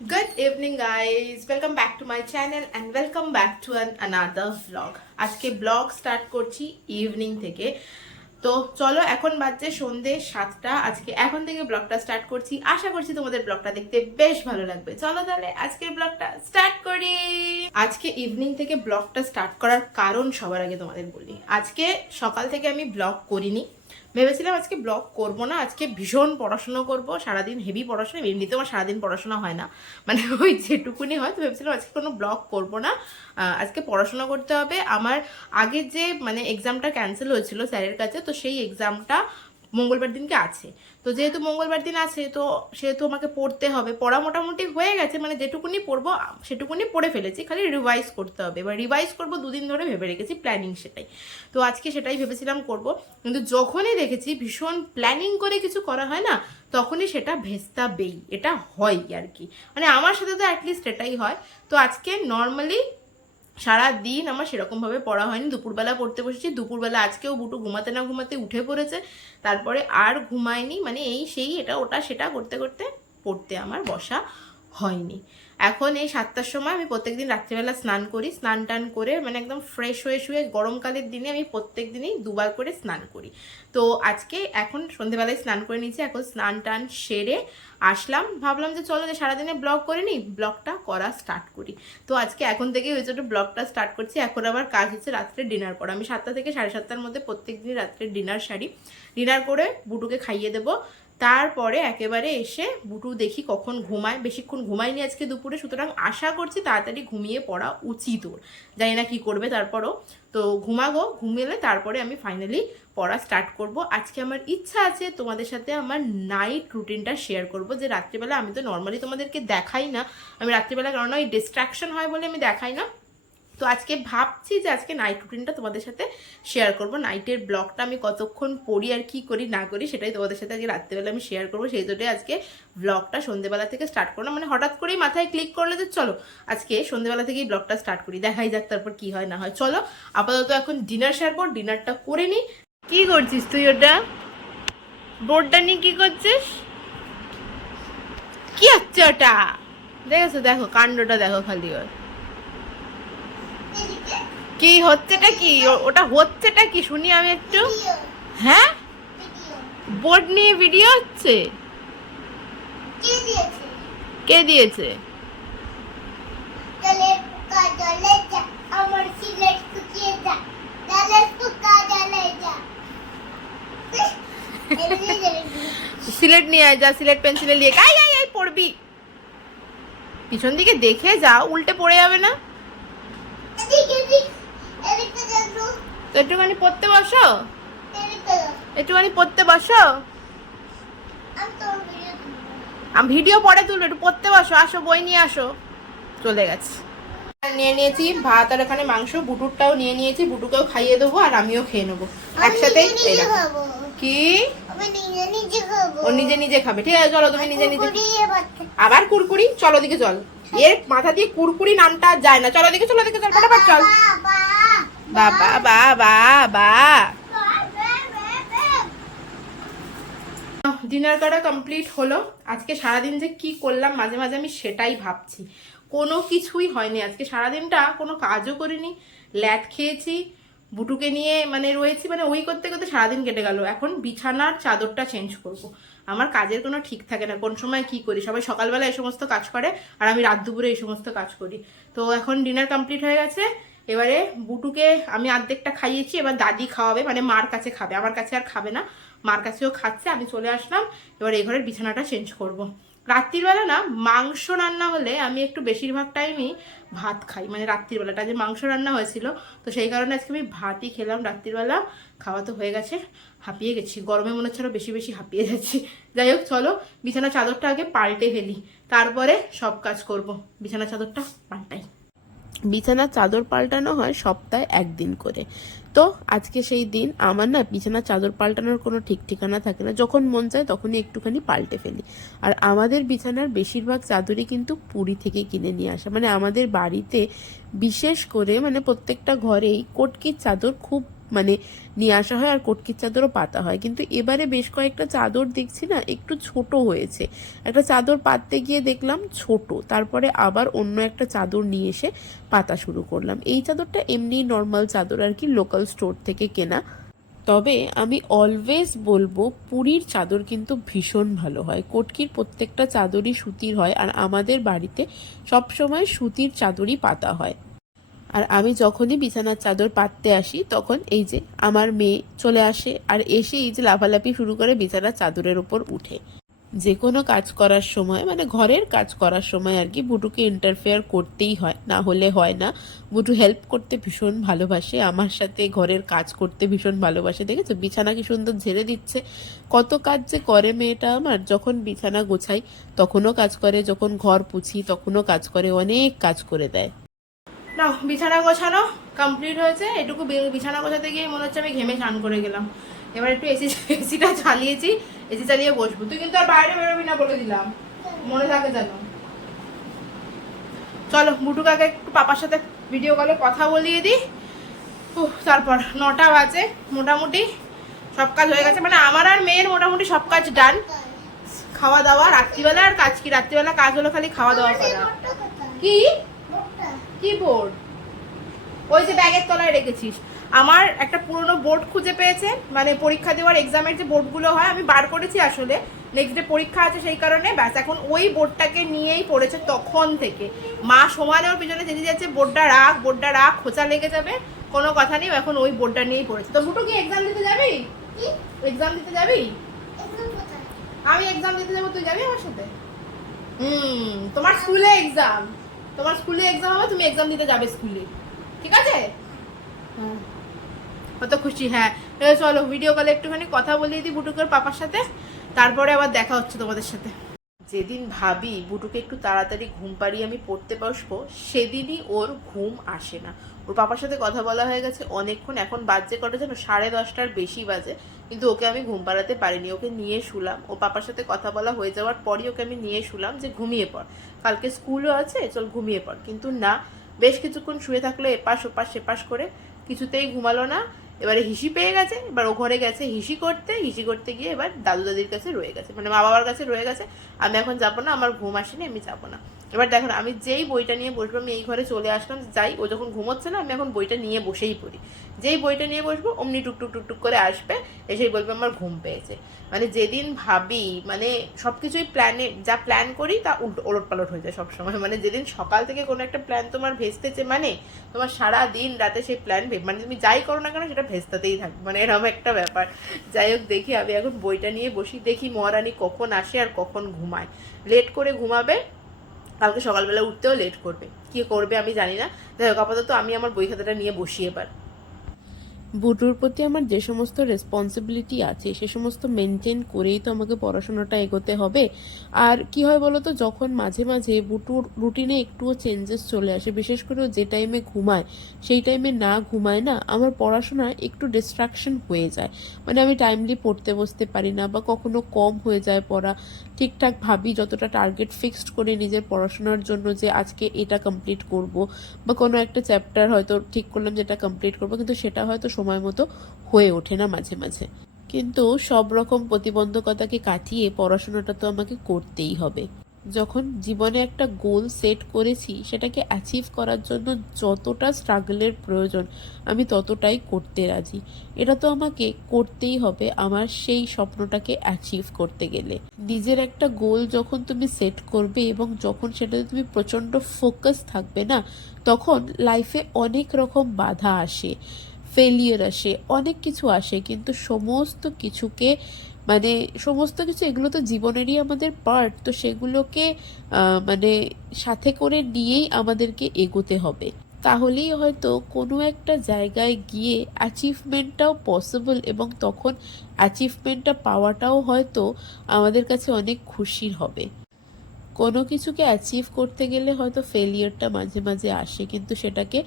Good evening guys, welcome back to my channel and welcome back to another vlog. আজকে blog start করছি evening থেকে। তো চলো, এখন বাজছে সন্ধ্যে 7টা। আজকে এখন থেকে ব্লগটা স্টার্ট করছি, আশা করছি তোমাদের ব্লগটা দেখতে বেশ ভালো লাগবে। চলো তাহলে আজকের ব্লগটা স্টার্ট করি। আজকে ইভিনিং থেকে ব্লগটা স্টার্ট করার কারণ সবার আগে তোমাদের বলি। আজকে সকাল থেকে আমি ব্লগ করিনি, ভেবেছিলাম আজকে ব্লগ করব না, আজকে ভীষণ পড়াশোনা করব, সারাদিন হেভি পড়াশোনা। এমনিতেও আমার সারাদিন পড়াশোনা হয় না, মানে ওই যেটুকুনি হয়। তো ভেবেছিলাম আজকে কোনো ব্লগ করব না, আজকে পড়াশোনা করতে হবে। আমার আগের যে মানে এক্সামটা ক্যান্সেল হয়েছিল স্যারের কাছে, তো সেই এক্সামটা মঙ্গলবার দিনকে আছে। তো যেহেতু মঙ্গলবার দিন আছে, তো সেহেতু আমাকে পড়তে হবে। পড়া মোটামুটি হয়ে গেছে, মানে যেটুকুনি পড়বো সেটুকুনি পড়ে ফেলেছি, খালি রিভাইজ করতে হবে। এবার রিভাইজ করবো, দুদিন ধরে ভেবে রেখেছি, প্ল্যানিং সেটাই। তো আজকে সেটাই ভেবেছিলাম করব, কিন্তু যখনই দেখেছি ভীষণ প্ল্যানিং করে কিছু করা হয় না, তখনই সেটা ভেস্তাবেই, এটা হয় আর কি। মানে আমার সাথে তো অ্যাটলিস্ট এটাই হয়। তো আজকে নর্মালি সারা দিন আমার সেরকমভাবে পড়া হয়নি, দুপুরবেলা পড়তে বসেছি। দুপুরবেলা আজকেও বুটু ঘুমাতে না ঘুমাতে উঠে পড়েছে, তারপরে আর ঘুমায়নি। মানে এই সেই এটা ওটা সেটা করতে করতে পড়তে আমার বসা হয়নি। এখন এই 7টার সময় আমি প্রত্যেকদিন রাত্রিবেলা স্নান করি, স্নান টান করে মানে একদম ফ্রেশ হয়ে শুয়ে, গরমকালের দিনে আমি প্রত্যেক দিনই দুবার করে স্নান করি। তো আজকে এখন সন্ধেবেলায় স্নান করে নিয়েছি, এখন স্নান টান সেরে আসলাম, ভাবলাম যে চলো যে সারাদিনে ব্লগ করে নিই, ব্লগটা করা স্টার্ট করি। তো আজকে এখন থেকে হয়েছে একটু ব্লগটা স্টার্ট করছি। এখন আবার কাজ হচ্ছে রাত্রে ডিনার করা। আমি 7টা থেকে 7:30টার মধ্যে প্রত্যেক দিন রাত্রে ডিনার সারি। ডিনার করে বুটুকে খাইয়ে দেবো, তারপরে একেবারে এসে বুটু দেখি কখন ঘুমায়। বেশিক্ষণ ঘুমায়নি আজকে দুপুরে, সুতরাং আশা করছি তাড়াতাড়ি ঘুমিয়ে পড়া উচিত ওর। জানি না কি করবে, তারপরও তো ঘুমাগো, ঘুমিয়ে তারপরে আমি ফাইনালি পড়া স্টার্ট করব। আজকে আমার ইচ্ছা আছে তোমাদের সাথে আমার নাইট রুটিনটা শেয়ার করব, যে রাত্রিবেলা আমি তো নর্মালি তোমাদেরকে দেখাই না। আমি রাত্রিবেলা কারণ ওই ডিস্ট্রাকশন হয় বলে আমি দেখাই না। তো আজকে ভাবছি যে আজকে নাইট রুটিনটা তোমাদের সাথে শেয়ার করব। নাইটের ব্লগটা আমি কতক্ষণ পড়ি আর কি করি না করি সেটাই তোমাদের সাথে আজকে রাত্রেবেলা আমি শেয়ার করবো। সেই জন্যই আজকে ব্লগটা সন্ধ্যেবেলা থেকে স্টার্ট করলাম, মানে হঠাৎ করেই মাথায় ক্লিক করলে যে চলো আজকে সন্ধ্যেবেলা থেকেই ব্লগটা স্টার্ট করি, দেখাই যাক তারপর কি হয় না হয়। চলো আপাতত এখন ডিনার শেয়ার কর, ডিনারটা করে নিই। কি করছিস তুই? ওটা বোর্ডটা নিয়ে কি করছিস? কি হচ্ছে ওটা? দেখেছো? দেখো কাণ্ডটা দেখো খালি ওর। কি হচ্ছেটা কি? ওটা হচ্ছেটা কি শুনি আমি একটু। হ্যাঁ, বোর্ড নিয়ে ভিডিও হচ্ছে? কে দিয়েছে? সিলেট নিয়ে আয়, যা সিলেট পেন্সিলে নিয়ে আয়। আয় আয় পড়বি, পিছন দিকে দেখে যা, উল্টে পড়ে যাবে না। তো একটুখানি পড়তে বসো, একটুখানি পড়তে বসো। আমি ভিডিও পরে তুলবো, একটু পড়তে বসো। আসো বই নিয়ে আসো। চলে গেছে। নিয়ে নিয়েছি ভাত আর এখানে মাংস, বুটুরটাও নিয়ে নিয়েছি, বুটুকেও খাইয়ে দেবো আর আমিও খেয়ে নেবো একসাথেই। কি ও নিজে নিজে খাবে? ঠিক আছে চলো, তুমি নিজে নিজে। আবার কুরকুরি? চলো দিকে চল, এর মাথা দিয়ে কুরকুরি নামটা যায় না। চলো দিকে, চলো দিকে চল, ফটাফট চল। বাবা বাবা বা ডিনার করা কমপ্লিট হলো। আজকে সারাদিন যে কি করলাম মাঝে মাঝে আমি সেটাই ভাবছি। কোনো কিছুই হয়নি আজকে সারাদিনটা, কোনো কাজও করিনি, ল্যাট খেয়েছি, বুটুকে নিয়ে মানে রয়েছি, মানে ওই করতে করতে সারাদিন কেটে গেল। এখন বিছানার চাদরটা চেঞ্জ করব। আমার কাজের কোনো ঠিক থাকে না, কোন সময় কি করি। সবাই সকালবেলা এই সমস্ত কাজ করে আর আমি রাত দুপুরে এই সমস্ত কাজ করি। তো এখন ডিনার কমপ্লিট হয়ে গেছে। এবারে বুটুকে আমি অর্ধেকটা খাইয়েছি, এবার দাদি খাওয়াবে, মানে মার কাছে খাবে, আমার কাছে আর খাবে না। মার কাছেও খাচ্ছে, আমি চলে আসলাম। এবার এই ঘরের বিছানাটা চেঞ্জ করব। রাত্রিবেলা না মাংস রান্না হলে আমি একটু বেশিরভাগ টাইমই ভাত খাই, মানে রাত্রিবেলাটা যে মাংস রান্না হয়েছিল, তো সেই কারণে আজকে আমি ভাতই খেলাম রাত্রিবেলা। খাওয়া তো হয়ে গেছে, হাঁপিয়ে গেছি, গরমে মনে হচ্ছে আরও বেশি বেশি হাঁপিয়ে যাচ্ছি। যাই হোক চলো বিছানা চাদরটা আগে পাল্টে ফেলি, তারপরে সব কাজ করব। বিছানা চাদরটা পাল্টাই। বিছানার চাদর পাল্টানো হয় সপ্তাহে একদিন করে। তো আজকে সেই দিন। আমার না বিছানার চাদর পাল্টানোর কোনো ঠিক ঠিকানা থাকে না, যখন মন চায় তখনই একটুখানি পাল্টে ফেলি। আর আমাদের বিছানার বেশিরভাগ চাদরই কিন্তু পুরী থেকে কিনে নিয়ে আসা। মানে আমাদের বাড়িতে বিশেষ করে মানে প্রত্যেকটা ঘরেই কটকির চাদর খুব মানে নিয়ে আসা হয় আর কটকির চাদরও পাতা হয়। কিন্তু এবারে বেশ কয়েকটা চাদর দেখছি না একটু ছোট হয়েছে, একটা চাদর পাততে গিয়ে দেখলাম ছোট, তারপরে আবার অন্য একটা চাদর নিয়ে এসে পাতা শুরু করলাম। এই চাদরটা এমনি নর্মাল চাদর আর কি, লোকাল স্টোর থেকে কেনা। তবে আমি অলওয়েজ বলবো পুরীর চাদর কিন্তু ভীষণ ভালো হয়। কটকির প্রত্যেকটা চাদরই সুতির হয়, আর আমাদের বাড়িতে সবসময় সুতির চাদরই পাতা হয়। আর আমি যখনই বিছানার চাদর পাততে আসি তখন এই যে আমার মেয়ে চলে আসে, আর এসে এই যে লাফালাফি শুরু করে বিছানার চাদরের উপর উঠে। যে কোনো কাজ করার সময়, মানে ঘরের কাজ করার সময় আর কি, বুটুকে ইন্টারফেয়ার করতেই হয়, না হলে হয় না। বুটু হেল্প করতে ভীষণ ভালোবাসে, আমার সাথে ঘরের কাজ করতে ভীষণ ভালোবাসে। দেখেছো বিছানা কি সুন্দর ঝেড়ে দিচ্ছে, কত কাজ যে করে মেয়েটা আমার। যখন বিছানা গোছাই তখনও কাজ করে, যখন ঘর পুছি তখনও কাজ করে, অনেক কাজ করে দেয়। না, বিছানা গোছানো কমপ্লিট হয়েছে। এটুকু বিছানা গোছাতে গিয়ে মনে হচ্ছে আমি ঘেমে স্নান করে গেলাম। এবার একটু এসিটা চালিয়েছি, এসি চালিয়ে বসবো। তুই কিন্তু আর বাইরে বেরোবি না বলে দিলাম, মনে থাকে যেন। চলো বুটু কাকে একটু পাপার সাথে ভিডিও কলে কথা বলিয়ে দিই। তারপর 9টা বাজে, মোটামুটি সব কাজ হয়ে গেছে, মানে আমার আর মেয়ের মোটামুটি সব কাজ ডান। খাওয়া দাওয়া রাত্রিবেলা, আর কাজ কি রাত্রিবেলা কাজ হলো খালি খাওয়া দাওয়া করা। কি কি বোর্ড? ওই যে ব্যাগের তলায় রেখেছিস। আমার একটা পুরনো বোর্ড খুঁজে পেয়েছে, মানে পরীক্ষা দেওয়ার এক্সামের যে বোর্ডগুলো হয় আমি বার করেছি আসলে, নেক্সট ডে পরীক্ষা আছে সেই কারণে। ব্যাস এখন ওই বোর্ডটাকে নিয়েই পড়েছে তখন থেকে। মা সমানে ওর পিছনে চেঁচিয়ে যাচ্ছে, বোর্ডটা রাখ, খোঁচা লেগে যাবে। কোনো কথা নেই, এখন ওই বোর্ডটা নিয়েই পড়েছে। তো বুটু কি এক্সাম দিতে যাবি? এক্সাম দিতে যাবি? আমি এক্সাম দিতে যাবো, তুই যাবি আমার সাথে? তোমার স্কুলে এক্সাম, তোমার স্কুলে এক্সাম হবে, তুমি এক্সাম দিতে যাবে স্কুলে, ঠিক আছে? হ্যাঁ, কত খুশি। হ্যাঁ চলো ভিডিও কলে একটুখানি কথা বলিয়ে দিই বুটুকের পাপার সাথে, তারপরে আবার দেখা হচ্ছে তোমাদের সাথে। যেদিন ভাবি বুটুকে একটু তাড়াতাড়ি ঘুম পাড়িয়ে আমি পড়তে বসবো, সেদিনই ওর ঘুম আসে না। ওর পাপার সাথে কথা বলা হয়ে গেছে অনেকক্ষণ, এখন বাজে কটা যেন 10:30টার বেশি বাজে, কিন্তু ওকে আমি ঘুম পাড়াতে পারিনি। ওকে নিয়ে শুলাম, ও পাপার সাথে কথা বলা হয়ে যাওয়ার পরই ওকে আমি নিয়ে শুলাম যে ঘুমিয়ে পড়, কালকে স্কুলও আছে, চল ঘুমিয়ে পড়। কিন্তু না, বেশ কিছুক্ষণ শুয়ে থাকলে এপাশ ওপাশ সেপাশ করে, কিছুতেই ঘুমালো না। এবারে হিসি পেয়ে গেছে, এবার ও ঘরে গেছে হিসি করতে গিয়ে এবার দাদু দাদির কাছে রয়ে গেছে, মানে মা বাবার কাছে রয়ে গেছে। আমি এখন যাবো না, আমার ঘুম আসেনি, আমি যাবো না। এবার দেখো না, আমি যেই বইটা নিয়ে বসবো, আমি এই ঘরে চলে আসলাম, যাই ও যখন ঘুমোচ্ছে না আমি এখন বইটা নিয়ে বসেই পড়ি। যেই বইটা নিয়ে বসবো অমনি টুকটুক টুকটুক করে আসবে, এসেই বলবে আমার ঘুম পেয়েছে। মানে যেদিন ভাবি, মানে সবকিছুই প্ল্যানে, যা প্ল্যান করি তা ওলট পালট হয়ে যায় সবসময়। মানে যেদিন সকাল থেকে কোনো একটা প্ল্যান তোমার ভেস্তেছে, মানে তোমার সারা দিন রাতে সেই প্ল্যান মানে তুমি যাই করো না কেন সেটা ভেস্তাতেই থাকবে, মানে এরকম একটা ব্যাপার। যাই হোক, দেখি আমি এখন বইটা নিয়ে বসি, দেখি মহারানী কখন আসে আর কখন ঘুমায়। লেট করে ঘুমাবে, কালকে সকালবেলা উঠতেও লেট করবে, কি করবে আমি জানি না। যাই হোক, আপাতত আমি আমার বই খাতাটা নিয়ে বসি এবার। বুটুর প্রতি আমার যে সমস্ত রেসপন্সিবিলিটি আছে সে সমস্ত মেনটেন করেই তো আমাকে পড়াশোনাটা এগোতে হবে। আর কি হয় বলো তো, যখন মাঝে মাঝে বুটুর রুটিনে একটুও চেঞ্জেস চলে আসে, বিশেষ করে যে টাইমে ঘুমায় সেই টাইমে না ঘুমায় না, আমার পড়াশোনায় একটু ডিস্ট্রাকশন হয়ে যায়। মানে আমি টাইমলি পড়তে বসতে পারি না, বা কখনো কম হয়ে যায় পড়া। ঠিকঠাক ভাবি যতটা টার্গেট ফিক্সড করে নিজের পড়াশোনার জন্য যে আজকে এটা কমপ্লিট করব, বা কোনো একটা চ্যাপ্টার হয়তো ঠিক করলাম যেটা কমপ্লিট করব, কিন্তু সেটা হয়তো সময় মতো হয়ে ওঠে না মাঝে মাঝে। কিন্তু সব রকম প্রতিবন্ধকতাকে কাটিয়ে পড়াশোনাটা তো আমাকে করতেই হবে। যখন জীবনে একটা গোল সেট করেছি সেটাকে অ্যাচিভ করার জন্য যতটা স্ট্রাগলের প্রয়োজন আমি ততটাই করতে রাজি। এটা তো আমাকে করতেই হবে আমার সেই স্বপ্নটাকে অ্যাচিভ করতে গেলে। নিজের একটা গোল যখন তুমি সেট করবে এবং যখন সেটাতে তুমি প্রচণ্ড ফোকাস থাকবে না, তখন লাইফে অনেক রকম বাধা আসে, ফেলিয়ার আসে, অনেক কিছু আসে, কিন্তু সমস্ত কিছুকে, মানে সমস্ত কিছু এগুলো তো জীবনেরই আমাদের পার্ট, তো সেগুলোকে মানে সাথে করে নিয়েই আমাদেরকে এগোতে হবে। তাহলেই হয়তো কোনো একটা জায়গায় গিয়ে অ্যাচিভমেন্টটাও পসিবল, এবং তখন অ্যাচিভমেন্টটা পাওয়াটাও হয়তো আমাদের কাছে অনেক খুশির হবে। কোনো কিছুকে অ্যাচিভ করতে গেলে হয়তো ফেলিয়ারটা মাঝে মাঝে আসে, কিন্তু সেটাকে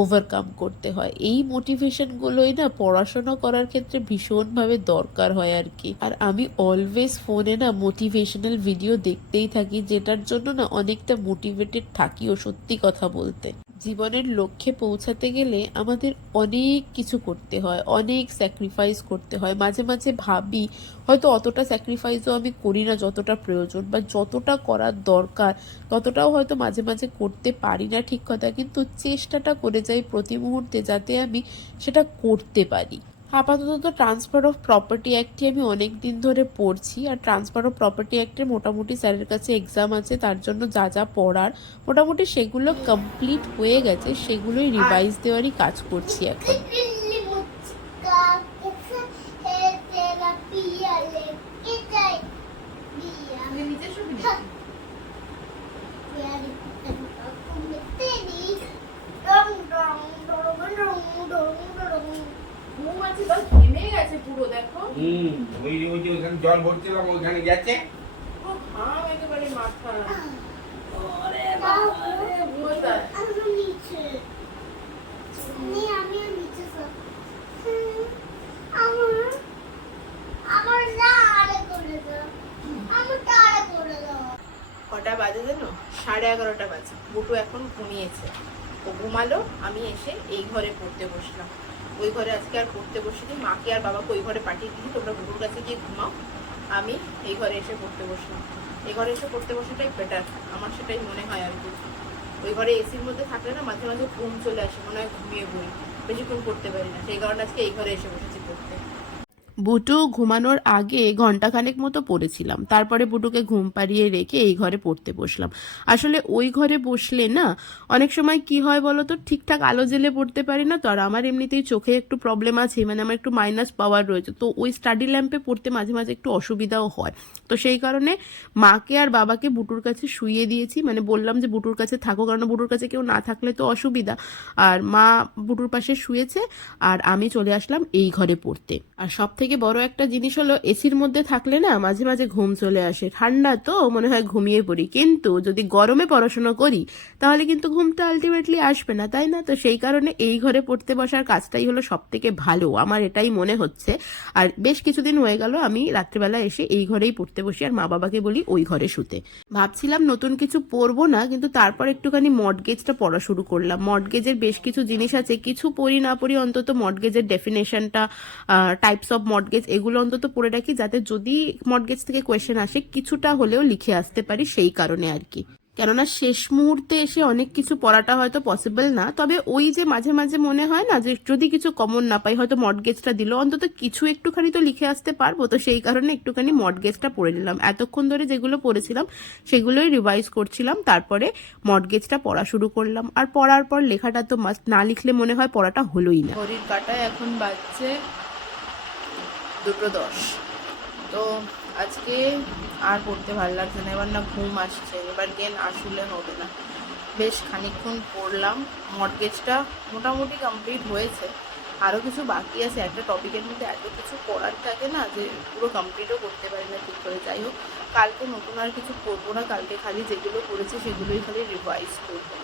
ওভারকাম করতে হয়। এই মোটিভেশনগুলোই না পড়াশোনা করার ক্ষেত্রে ভীষণভাবে দরকার হয় আর কি। আর আমি অলওয়েজ ফোনে না মোটিভেশনাল ভিডিও দেখতেই থাকি, যেটার জন্য না অনেকটা মোটিভেটেড থাকিও, সত্যি কথা বলতে। জীবনের লক্ষ্যে পৌঁছাতে গেলে আমাদের অনেক কিছু করতে হয়, অনেক স্যাক্রিফাইস করতে হয়। মাঝে মাঝে ভাবি হয়তো অতটা স্যাক্রিফাইসও আমি করি না যতটা প্রয়োজন, বা যতটা করার দরকার ততটাও হয়তো মাঝে মাঝে করতে পারি না, ঠিক কথা, কিন্তু চেষ্টাটা করে যাই প্রতি মুহূর্তে যাতে আমি সেটা করতে পারি। আপাতত তো ট্রান্সফার অফ প্রপার্টি অ্যাক্টটি আমি অনেক দিন ধরে পড়ছি, আর ট্রান্সফার অফ প্রপার্টি অ্যাক্টের মোটামুটি স্যারের কাছে এক্সাম আছে, তার জন্য যা যা পড়ার মোটামুটি সেগুলো কমপ্লিট হয়ে গেছে, সেগুলোই রিভাইজ দেওয়ারই কাজ করছি এখন। बिल्ली मुझका कैसे है तेरा पिया लेके जाए दिया प्यारी पतंगा को मैं तेरी Dong Dong Dong Dong Dong Dong মৌমাছি বা ঘেমে গেছে পুরো, দেখো ওই যে ওখানে জল ভরছিলাম ওখানে গেছে। ও ঘাম একেবারে মাথা। কোথায় আমি নিচে আমি নিচে সব আমার আমার না আরে করে দাও আমার তাড়া করে দাও কটা বাজে জানো? 11:30 বাজে। বুটু এখন ঘুমিয়েছে, ও ঘুমালো, আমি এসে এই ঘরে পড়তে বসলাম। ওই ঘরে আজকে আর পড়তে বসিনি, মাকে আর বাবাকে ওই ঘরে পাঠিয়ে দিই, তোমরা বুটুর কাছে গিয়ে ঘুমাও, আমি এই ঘরে এসে পড়তে বসলাম। এই ঘরে এসে পড়তে বসাটাই বেটার, আমার সেটাই মনে হয় আর কি। ওই ঘরে এসির মধ্যে থাকলে না মাঝে মাঝে ঘুম চলে আসে, মনে হয় ঘুমিয়ে পড়ি, বেশিক্ষণ পড়তে পারি না, সেই কারণে আজকে এই ঘরে এসে বসেছি পড়তে। বুটু ঘুমানোর আগে ঘন্টাখানেক মতো পড়েছিলাম, তারপরে বুটুকে ঘুম পাড়িয়ে রেখে এই ঘরে পড়তে বসলাম। আসলে ওই ঘরে বসলে না অনেক সময় কি হয় বলো তো, ঠিকঠাক আলো জ্বেলে পড়তে পারি না তো, আর আমার এমনিতেই চোখে একটু প্রবলেম আছে, মানে আমার একটু মাইনাস পাওয়ার রয়েছে, তো ওই স্টাডি ল্যাম্পে পড়তে মাঝে মাঝে একটু অসুবিধাও হয়। তো সেই কারণে মাকে আর বাবাকে বুটুর কাছে শুইয়ে দিয়েছি, মানে বললাম যে বুটুর কাছে থাকো, কারণ বুটুর কাছে কেউ না থাকলে তো অসুবিধা। আর মা বুটুর পাশে শুয়েছে, আর আমি চলে আসলাম এই ঘরে পড়তে। আর সব থেকে বড় একটা জিনিস হলো, এসির মধ্যে থাকলে না মাঝে মাঝে ঘুম চলে আসে, ঠান্ডা তো মনে হয় ঘুমিয়ে পড়ি, কিন্তু যদি গরমে পড়াশোনা করি তাহলে কিন্তু ঘুমটা আলটিমেটলি আসবে না, তাই না? তো সেই কারণে এই ঘরে পড়তে বসার কাজটাই হলো সব থেকে ভালো, আমার এটাই মনে হচ্ছে। আর বেশ কিছুদিন হয়ে গেল আমি রাত্রিবেলা এসে এই ঘরেই পড়তে বসি, আর মা বাবাকে বলি ওই ঘরে শুতে। ভাবছিলাম নতুন কিছু পড়বো না, কিন্তু তারপর একটুখানি মর্টগেজটা পড়া শুরু করলাম। মর্টগেজের বেশ কিছু জিনিস আছে, কিছু পড়ি না পড়ি অন্তত মর্টগেজের ডেফিনেশনটা, টাইপস অফ মর্টগেজ, এগুলো অন্তত পড়ে রাখি, যাতে যদি মর্টগেজ থেকে কোয়েশ্চেন আসে কিছুটা হলেও লিখে আসতে পারি, সেই কারণে আর কি। কেননা শেষ মুহূর্তে এসে অনেক কিছু পড়াটা হয়তো পসিবল না, তবে ওই যে মাঝে মাঝে মনে হয় না যে যদি কিছু কমন না পাই, হয়তো মর্টগেজটা দিল, অন্তত কিছু একটুখানি তো লিখে আসতে পারবো, তো সেই কারণে একটুখানি মর্টগেজটা পড়ে নিলাম। এতক্ষণ ধরে যেগুলো পড়েছিলাম সেগুলোই রিভাইজ করছিলাম, তারপরে মর্টগেজটা পড়া শুরু করলাম। আর পড়ার পর লেখাটা তো মাস্ট, না লিখলে মনে হয় পড়াটা হলোই না। ঘড়ির কাঁটায় এখন বাজছে 2:10। তো আজকে আর পড়তে ভালো লাগছে না, এবার না ঘুম আসছে, এবার জ্ঞান আসলে হবে না। বেশ খানিকক্ষণ পড়লাম, মর্টগেজটা মোটামুটি কমপ্লিট হয়েছে, আরও কিছু বাকি আছে। একটা টপিকের মধ্যে এত কিছু পড়ার থাকে না যে পুরো কমপ্লিটও করতে পারি না ঠিক করে। যাই হোক, কালকে নতুন আর কিছু পড়বো না, কালকে খালি যেগুলো পড়েছি সেগুলোই খালি রিভাইজ করবো।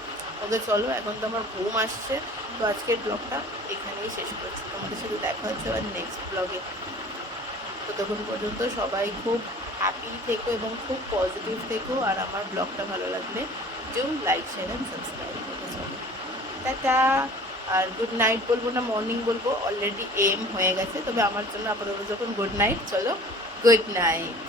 ওকে চলো, এখন তো আমার ঘুম আসছে, তো আজকের ব্লগটা এখানেই শেষ করছি। তোমাদের সাথে দেখা হচ্ছে আবার নেক্সট ব্লগে। ততক্ষণ পর্যন্ত সবাই খুব হ্যাপি থেকো এবং খুব পজিটিভ থেকো, আর আমার ব্লগটা ভালো লাগলে do like, share and subscribe করতে চলো। টাটা। আর গুড নাইট বলবো না মর্নিং বলবো, অলরেডি এম হয়ে গেছে, তবে আমার জন্য আপাতত যখন গুড নাইট, চলো গুড নাইট।